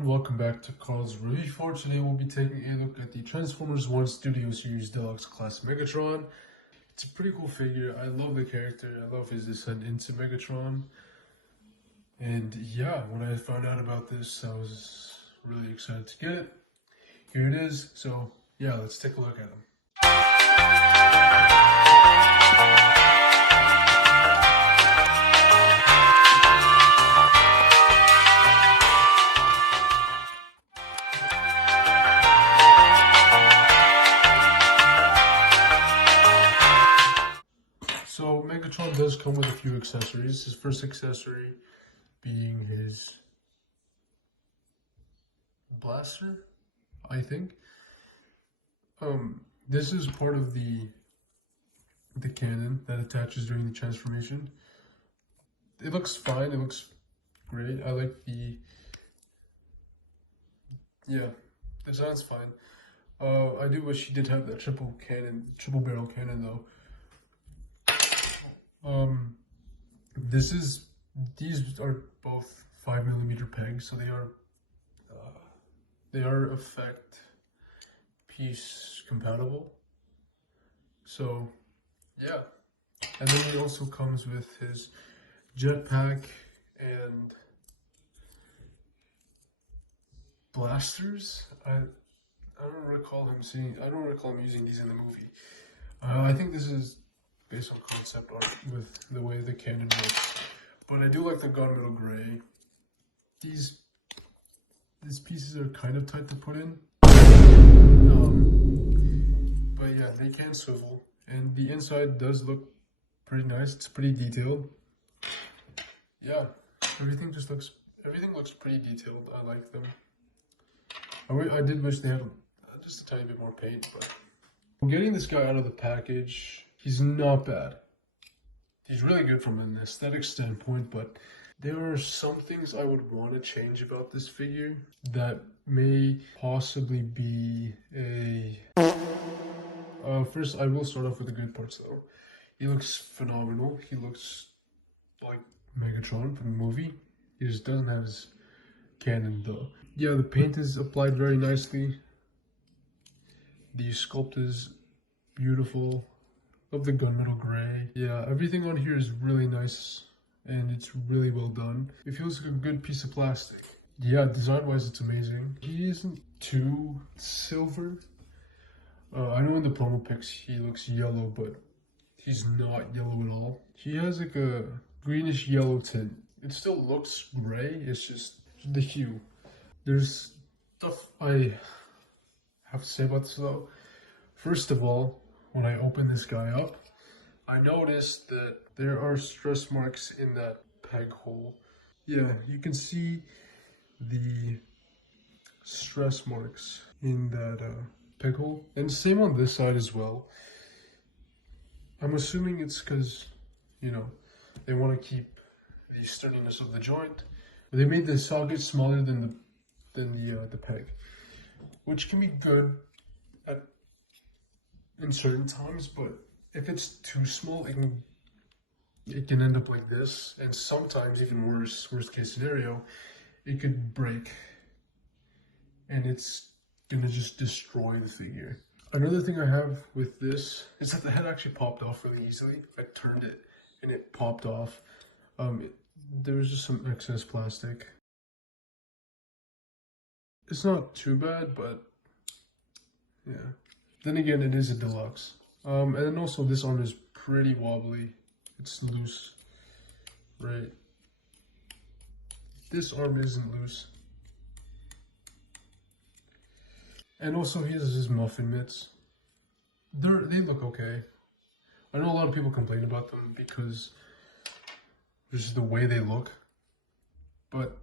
everyone, welcome back to Carl's Review. For today we'll be taking a look at the Transformers 1 Studio Series Deluxe Class Megatron. It's a pretty cool figure. I love the character. I love his descent into Megatron. And yeah, when I found out about this, I was really excited to get it. Here it is. So yeah, let's take a look at him. So Megatron does come with a few accessories. His first accessory being his blaster, I think. This is part of the cannon that attaches during the transformation. It looks fine. It looks great. I like the design's fine. I do wish he did have that triple barrel cannon though. These are both 5mm pegs, so they are effect piece compatible. So yeah, and then he also comes with his jetpack and blasters. I don't recall him using these in the movie. I think this is based on concept art with the way the cannon looks. But I do like the gunmetal gray. These pieces are kind of tight to put in. But yeah, they can swivel. And the inside does look pretty nice. It's pretty detailed. Yeah, everything looks pretty detailed. I like them. I did wish they had just a tiny bit more paint, but getting this guy out of the package, he's not bad. He's really good from an aesthetic standpoint, but there are some things I would want to change about this figure that may possibly be first, I will start off with the good parts though. He looks phenomenal. He looks like Megatron from the movie. He just doesn't have his cannon though. Yeah, the paint is applied very nicely. The sculpt is beautiful. Love the gunmetal gray. Yeah, everything on here is really nice and it's really well done. It feels like a good piece of plastic. Yeah, design-wise, it's amazing. He isn't too silver. I know in the promo pics he looks yellow, but he's not yellow at all. He has like a greenish yellow tint. It still looks gray, it's just the hue. There's stuff I have to say about this though. First of all, when I open this guy up, I noticed that there are stress marks in that peg hole. Yeah, you can see the stress marks in that peg hole. And same on this side as well. I'm assuming it's because, you know, they want to keep the sturdiness of the joint. They made the socket smaller than the peg, which can be good in certain times, but if it's too small, it can end up like this, and sometimes even worst case scenario, it could break, and it's gonna just destroy the figure. Another thing I have with this is that the head actually popped off really easily. I turned it and it popped off. There was just some excess plastic. It's not too bad, but yeah. Then again, it is a deluxe. And then also this arm is pretty wobbly. It's loose, right? This arm isn't loose. And also he has his muffin mitts. They look okay. I know a lot of people complain about them because just the way they look. But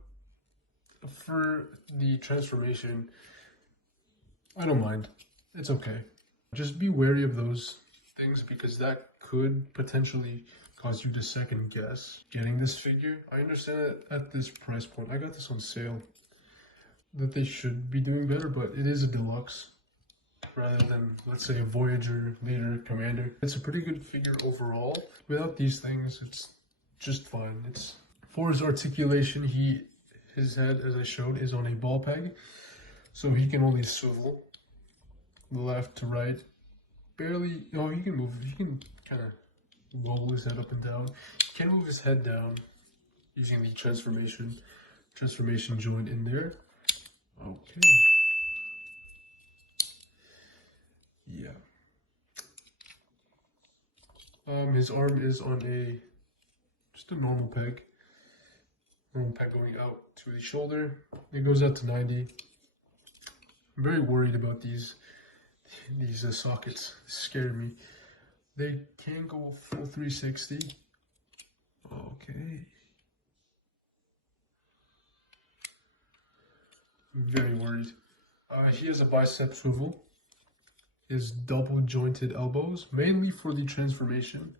for the transformation, I don't mind. It's okay. Just be wary of those things because that could potentially cause you to second guess getting this figure. I understand that at this price point, I got this on sale, that they should be doing better, but it is a deluxe rather than, let's say, a Voyager, Leader, Commander. It's a pretty good figure overall. Without these things, it's just fine. For his articulation, his head, as I showed, is on a ball peg, so he can only swivel left to right. Barely. Oh, he can move. He can kind of wobble his head up and down. He can move his head down using the transformation joint in there. Okay. Yeah. His arm is on just a normal peg. Normal peg going out to the shoulder. It goes out to 90. I'm very worried about these sockets. They scare me. They can go full 360. Okay. I'm very worried. He has a bicep swivel. His double jointed elbows, mainly for the transformation.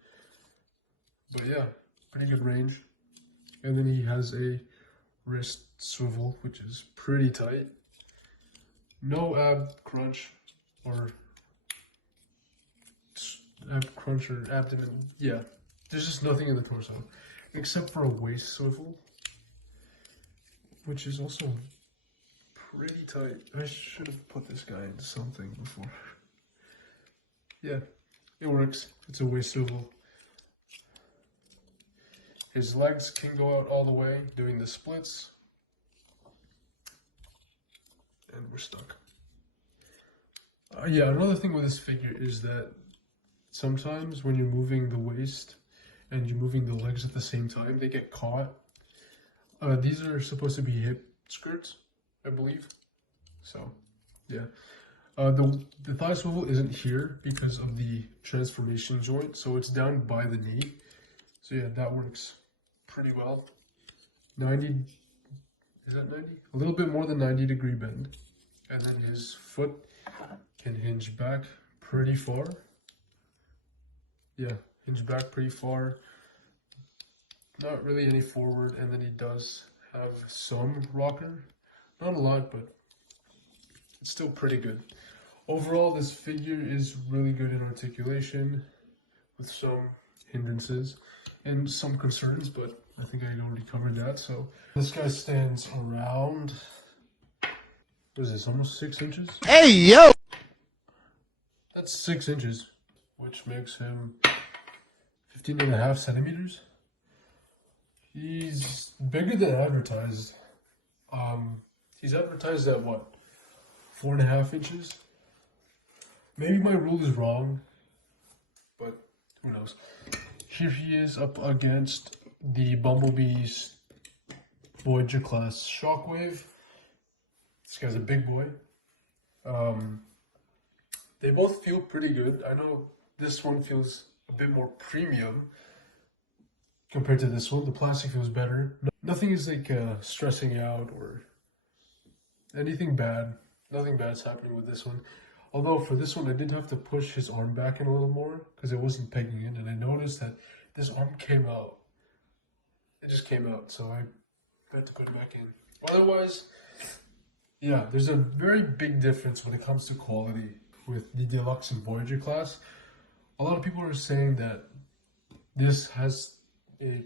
But yeah, pretty good range. And then he has a wrist swivel, which is pretty tight. No ab crunch or abdomen. Yeah, there's just nothing in the torso except for a waist swivel, which is also pretty tight. I should have put this guy into something before. Yeah, it works. It's a waist swivel. His legs can go out all the way doing the splits. And we're stuck. Yeah, another thing with this figure is that sometimes when you're moving the waist and you're moving the legs at the same time, they get caught. These are supposed to be hip skirts, I believe. So, yeah. The thigh swivel isn't here because of the transformation joint, so it's down by the knee. So yeah, that works pretty well. 90, is that 90? A little bit more than 90-degree bend. And then his foot can hinge back pretty far. Yeah, hinge back pretty far. Not really any forward, and then he does have some rocker. Not a lot, but it's still pretty good. Overall, this figure is really good in articulation with some hindrances and some concerns, but I think I already covered that. So this guy stands around, what is this, almost 6 inches? Hey, yo! That's 6 inches, which makes him 15.5 centimeters. He's bigger than advertised. He's advertised at what, 4.5 inches? Maybe my rule is wrong, but who knows. Here he is up against the Bumblebee's Voyager class Shockwave. This guy's a big boy. They both feel pretty good. I know this one feels a bit more premium compared to this one. The plastic feels better. Nothing is like stressing out or anything bad. Nothing bad's happening with this one. Although for this one, I did have to push his arm back in a little more because it wasn't pegging in. And I noticed that this arm came out. It just came out. So I had to put it back in. Otherwise, yeah, there's a very big difference when it comes to quality with the Deluxe and Voyager class. A lot of people are saying that this has a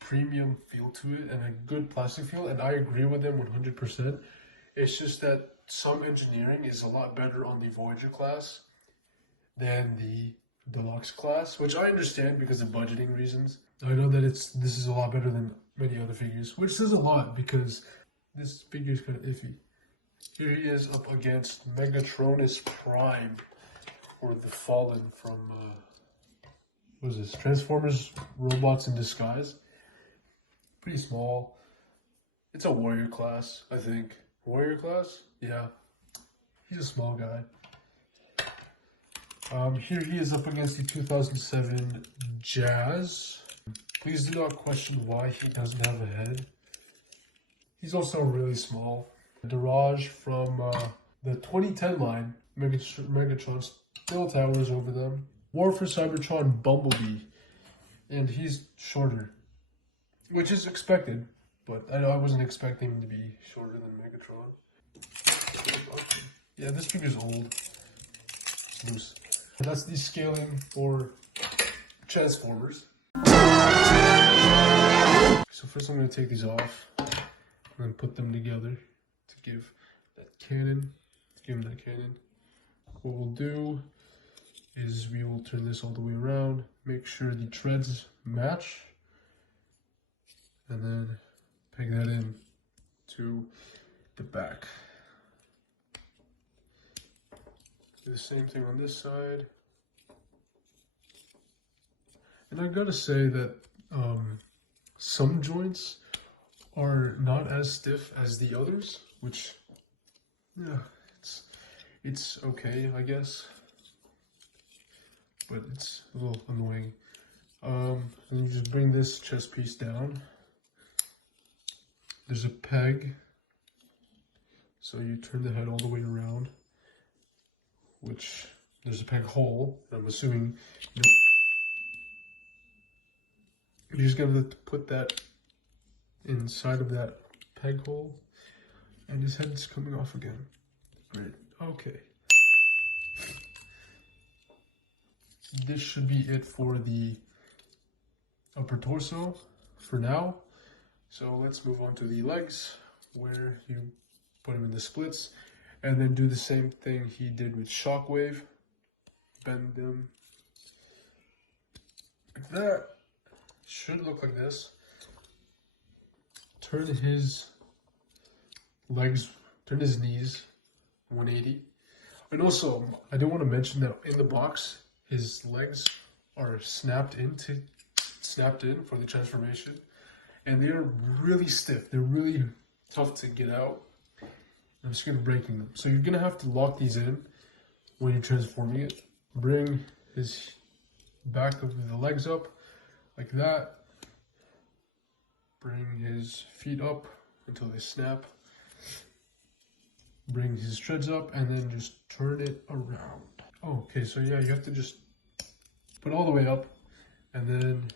premium feel to it and a good plastic feel. And I agree with them 100%. It's just that some engineering is a lot better on the Voyager class than the Deluxe class, which I understand because of budgeting reasons. I know that this is a lot better than many other figures, which says a lot because this figure is kind of iffy. Here he is up against Megatronus Prime, or the Fallen from, what is this, Transformers Robots in Disguise. Pretty small. It's a warrior class, I think. Warrior class? Yeah. He's a small guy. Here he is up against the 2007 Jazz. Please do not question why he doesn't have a head. He's also really small. Daraj from the 2010 line, Megatron still towers over them. War for Cybertron Bumblebee, and he's shorter, which is expected, but I wasn't expecting him to be shorter than Megatron. Yeah, this figure's old. It's loose. That's the scaling for Transformers. So first I'm going to take these off. and then put them together to give that cannon. What we'll do is we will turn this all the way around, make sure the treads match, and then peg that in to the back. Do the same thing on this side. And I gotta say that some joints are not as stiff as the others, which, yeah, it's okay, I guess, but it's a little annoying. And you just bring this chest piece down. There's a peg, so you turn the head all the way around, which there's a peg hole. I'm assuming you're just gonna have to put that inside of that peg hole, and his head's coming off again. Great. Okay. This should be it for the upper torso for now. So let's move on to the legs, where you put him in the splits, and then do the same thing he did with Shockwave. Bend them like that. Should look like this. Turn his legs, turn his knees 180. And also, I do want to mention that in the box, his legs are snapped in for the transformation, and they are really stiff. They're really tough to get out. I'm just gonna breaking them. So you're gonna have to lock these in when you're transforming it. Bring his back of the legs up like that. Bring his feet up until they snap. Bring his treads up and then just turn it around. Oh, okay, so yeah, you have to just put it all the way up and then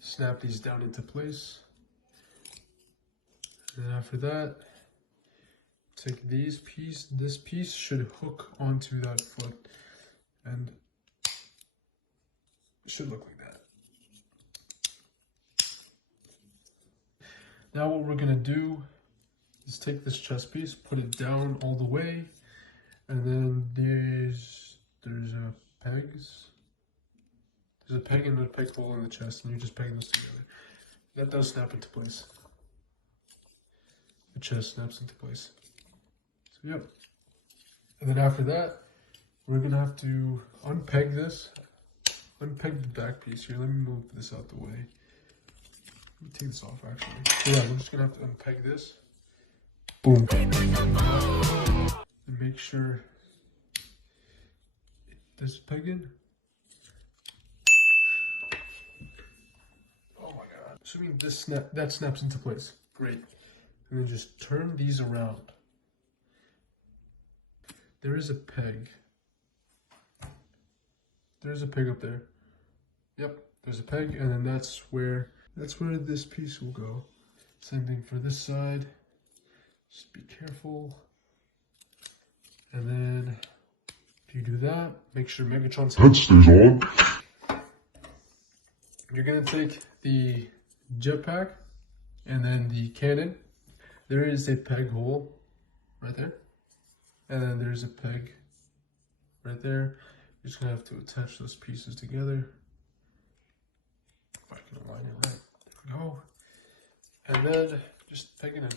snap these down into place. And after that, take this piece should hook onto that foot and it should look like that. Now what we're gonna do is take this chest piece, put it down all the way, and then there's a pegs. There's a peg and a peg hole in the chest, and you just peg those together. That does snap into place. The chest snaps into place. So yep. And then after that, we're gonna have to unpeg this. Unpeg the back piece here. Let me move this out the way. Let me take this off actually. So yeah, we're just gonna have to unpeg this. Boom. And make sure does it peg in? Oh my god. Assuming this that snaps into place. Great. And then just turn these around. There is a peg. There's a peg up there. Yep, there's a peg, and then that's where this piece will go. Same thing for this side. Just be careful. And then if you do that, make sure Megatron's head stays on. You're gonna take the jetpack and then the cannon. There is a peg hole right there. And then there's a peg right there. You're just gonna have to attach those pieces together. If I can align it right. There we go. And then just peg it in.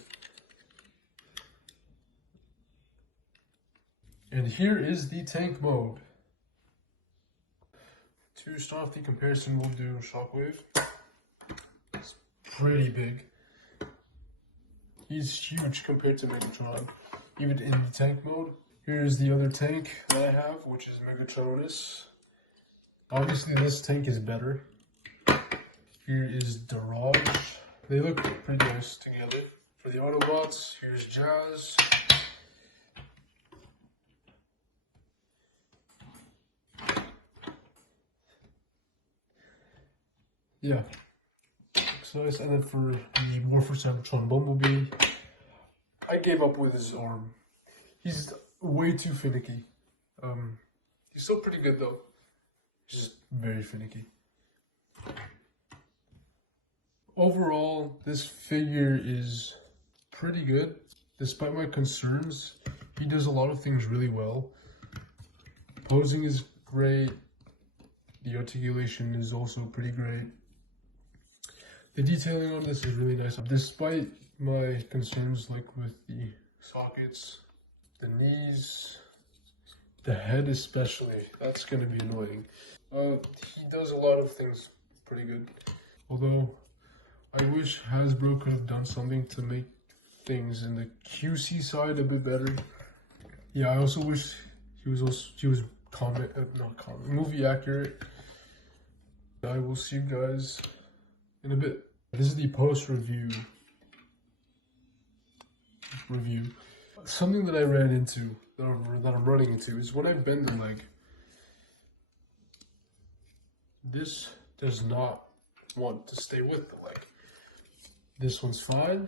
And here is the tank mode. To start off the comparison, we'll do Shockwave. It's pretty big. He's huge compared to Megatron, even in the tank mode. Here's the other tank that I have, which is Megatronus. Obviously, this tank is better. Here is Deluxe. They look pretty nice together. For the Autobots, here's Jazz. Yeah, looks nice. And then for the Morpher Cybertron Bumblebee, I gave up with his arm. He's way too finicky. He's still pretty good though. He's just very finicky. Overall, this figure is pretty good. Despite my concerns, he does a lot of things really well. Posing is great. The articulation is also pretty great. The detailing on this is really nice. Despite my concerns like with the sockets, the knees, the head especially, that's gonna be annoying. He does a lot of things pretty good. Although, I wish Hasbro could have done something to make things in the QC side a bit better. Yeah, I also wish he was movie accurate. I will see you guys in a bit. This is the post review. Something that I ran into, that I'm running into, is when I bend the leg, this does not want to stay with the leg. This one's fine.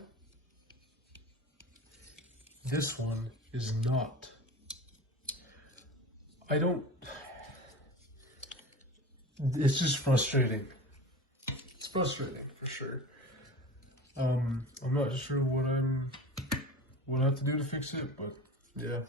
This one is not. It's just frustrating. It's frustrating for sure. I'm not sure what I have to do to fix it, but yeah.